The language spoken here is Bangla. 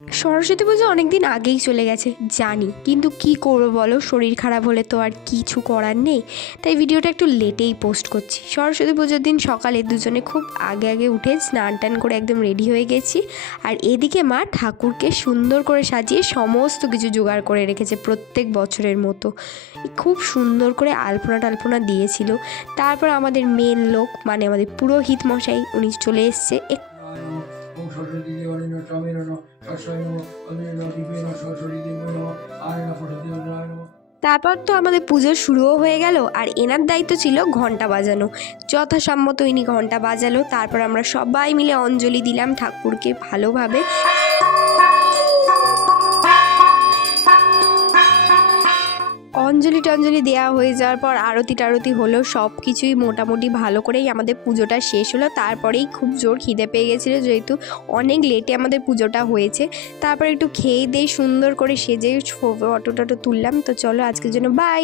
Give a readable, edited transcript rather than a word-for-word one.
সরস্বতী পুজো অনেক দিন আগেই চলে গেছে জানি, কিন্তু কি করবো বলো, শরীর খারাপ হলে তো আর কিছু করার নেই। তাই ভিডিওটা একটু লেটেই পোস্ট করছি। সরস্বতী পুজোর দিন সকালে দুজনে খুব আগে আগে উঠে স্নান টান করে একদম রেডি হয়ে গেছি। আর এদিকে মা ঠাকুরকে সুন্দর করে সাজিয়ে সমস্ত কিছু জোগাড় করে রেখেছে প্রত্যেক বছরের মতো। খুব সুন্দর করে আলপনা টালপনা দিয়েছিল। তারপর আমাদের মেন লোক মানে আমাদের পুরোহিত মশাই উনি চলে এসছে। ওম সরস্বতী দেবায় নমঃ স্বামী নমঃ সরস্বতী নমঃ অগ্নি নমঃ দিব্যে নমঃ সরস্বতী দেবায় নমঃ আয় নমঃ সরস্বতী দেবায় নমঃ। তারপর তো আমাদের পুজো শুরুও হয়ে গেল। আর এনার দায়িত্ব ছিল ঘন্টা বাজানো। যথাসম্মত ইনি ঘন্টা বাজালো। তারপর আমরা সবাই মিলে অঞ্জলি দিলাম ঠাকুরকে ভালোভাবে। অঞ্জলি টঞ্জলি দেওয়া হয়ে যাওয়ার পর আরতি টারতি হলো, সব কিছুই মোটামুটি ভালো করেই আমাদের পুজোটা শেষ হলো। তারপরেই খুব জোর খিদে পেয়ে গেছিলো, যেহেতু অনেক লেটে আমাদের পুজোটা হয়েছে। তারপর একটু খেয়ে দিয়ে সুন্দর করে সেজে ফটো টটো তুললাম। তো চলো আজকের জন্য বাই।